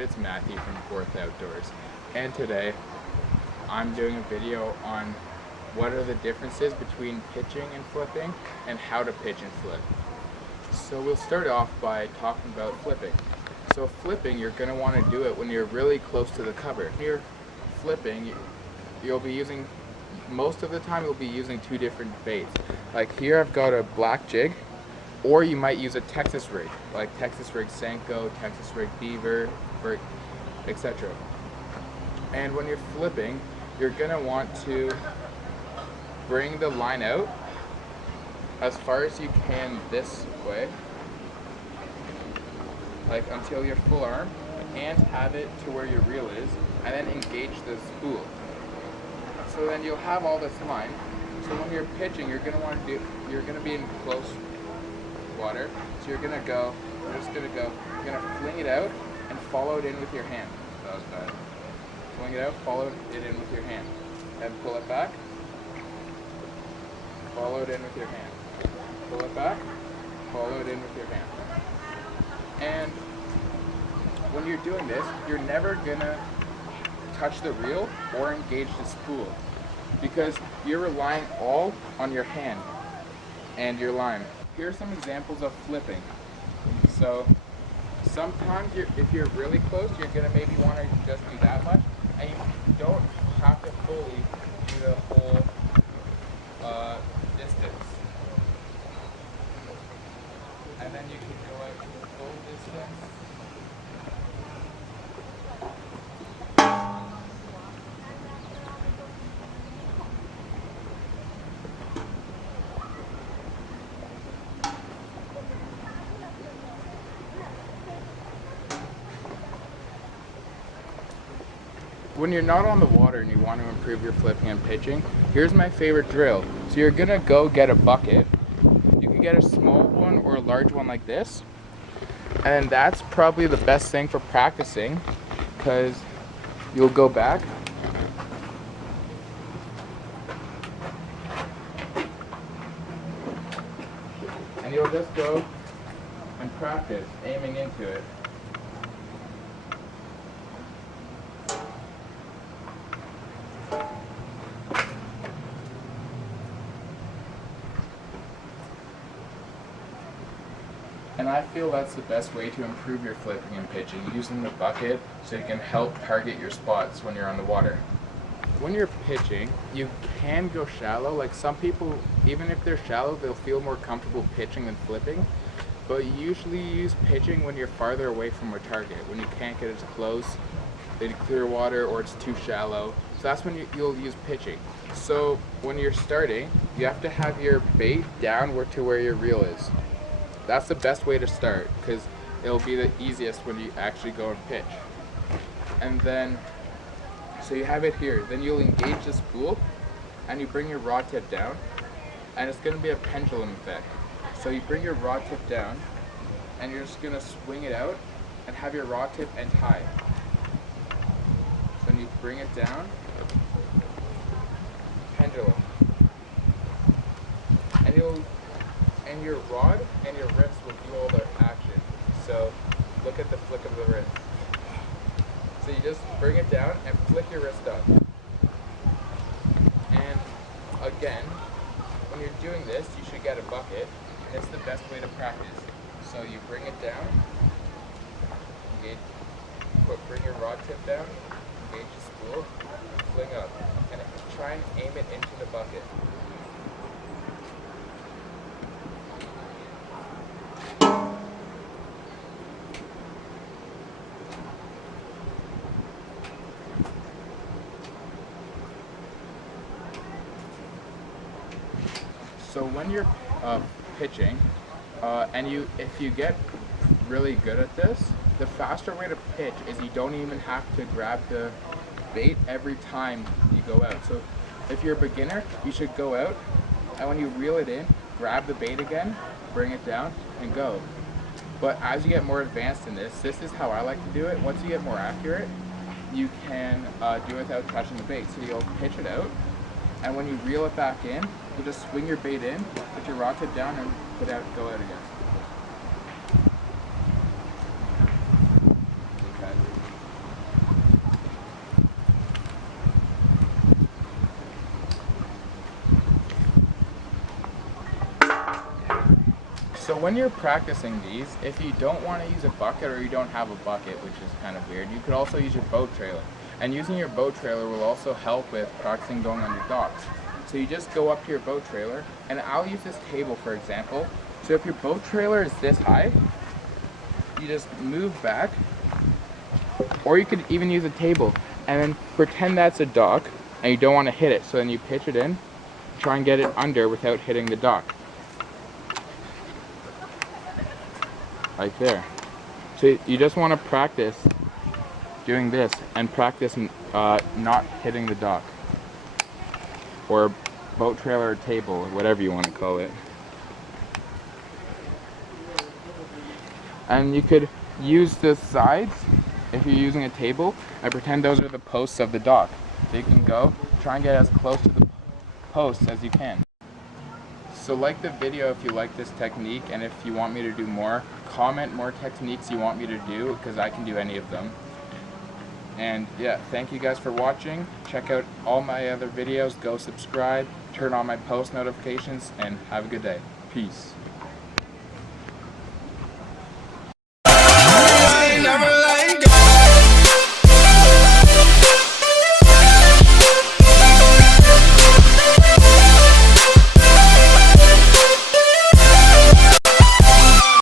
it's Matthew from Kawartha Outdoors, and today I'm doing a video on what are the differences between pitching and flipping and how to pitch and flip. So we'll start off by talking about flipping. So flipping, you're going to want to do it when you're really close to the cover. When you're flipping, you'll be using, most of the time you'll be using two different baits. Like here I've got a black jig, or you might use a Texas rig, like Texas rig Senko, Texas rig Beaver, etc. And when you're flipping, you're going to want to bring the line out as far as you can this way, like until your full arm, and have it to where your reel is, and then engage the spool. So then you'll have all this line. So when you're pitching, you're going to be in close water. So you're going to go, you're going to fling it out and follow it in with your hand. That was bad. Fling it out, follow it in with your hand. And pull it back. Follow it in with your hand. Pull it back, follow it in with your hand. And when you're doing this, you're never gonna touch the reel or engage the spool because you're relying all on your hand and your line. Here are some examples of flipping. So sometimes if you're really close, you're gonna maybe want to just do that much, and you don't have to fully do the whole distance. And then you can go out to the full distance. When you're not on the water and you want to improve your flipping and pitching, here's my favorite drill. So you're gonna go get a bucket. You can get a small one or a large one like this. And that's probably the best thing for practicing because you'll go back. And you'll just go and practice aiming into it. And I feel that's the best way to improve your flipping and pitching, using the bucket so you can help target your spots when you're on the water. When you're pitching, you can go shallow. Like some people, even if they're shallow, they'll feel more comfortable pitching than flipping. But usually you use pitching when you're farther away from a target, when you can't get as close in clear water or it's too shallow. So that's when you'll use pitching. So when you're starting, you have to have your bait down to where your reel is. That's the best way to start because it'll be the easiest when you actually go and pitch. And then, so you have it here, then you'll engage the spool and you bring your rod tip down, and it's going to be a pendulum effect. So you bring your rod tip down and you're just going to swing it out and have your rod tip end high. So then you bring it down, pendulum, and your rod and your wrist will do all their action. So look at the flick of the wrist. So you just bring it down and flick your wrist up. And again, when you're doing this, you should get a bucket, and it's the best way to practice. So you bring it down, bring your rod tip down, engage the spool, fling up, and try and aim it into the bucket. So when you're pitching, if you get really good at this, the faster way to pitch is you don't even have to grab the bait every time you go out. So if you're a beginner, you should go out, and when you reel it in, grab the bait again, bring it down, and go. But as you get more advanced in this is how I like to do it. Once you get more accurate, you can do it without touching the bait. So you'll pitch it out, and when you reel it back in, you'll just swing your bait in, put your rod tip down, and go out again. Okay. when you're practicing these, if you don't want to use a bucket or you don't have a bucket, which is kind of weird, you could also use your boat trailer. And using your boat trailer will also help with practicing going under docks. So you just go up to your boat trailer, and I'll use this table for example. So if your boat trailer is this high, you just move back, or you could even use a table and then pretend that's a dock and you don't want to hit it, so then you pitch it in, try and get it under without hitting the dock. Right there. So you just want to practice doing this and practice not hitting the dock or boat trailer or table or whatever you want to call it. And you could use the sides if you're using a table and pretend those are the posts of the dock. So you can go, try and get as close to the posts as you can. So like the video if you like this technique, and if you want me to do more, comment more techniques you want me to do, because I can do any of them. And yeah, thank you guys for watching. Check out all my other videos, go subscribe, turn on my post notifications, and have a good day. Peace.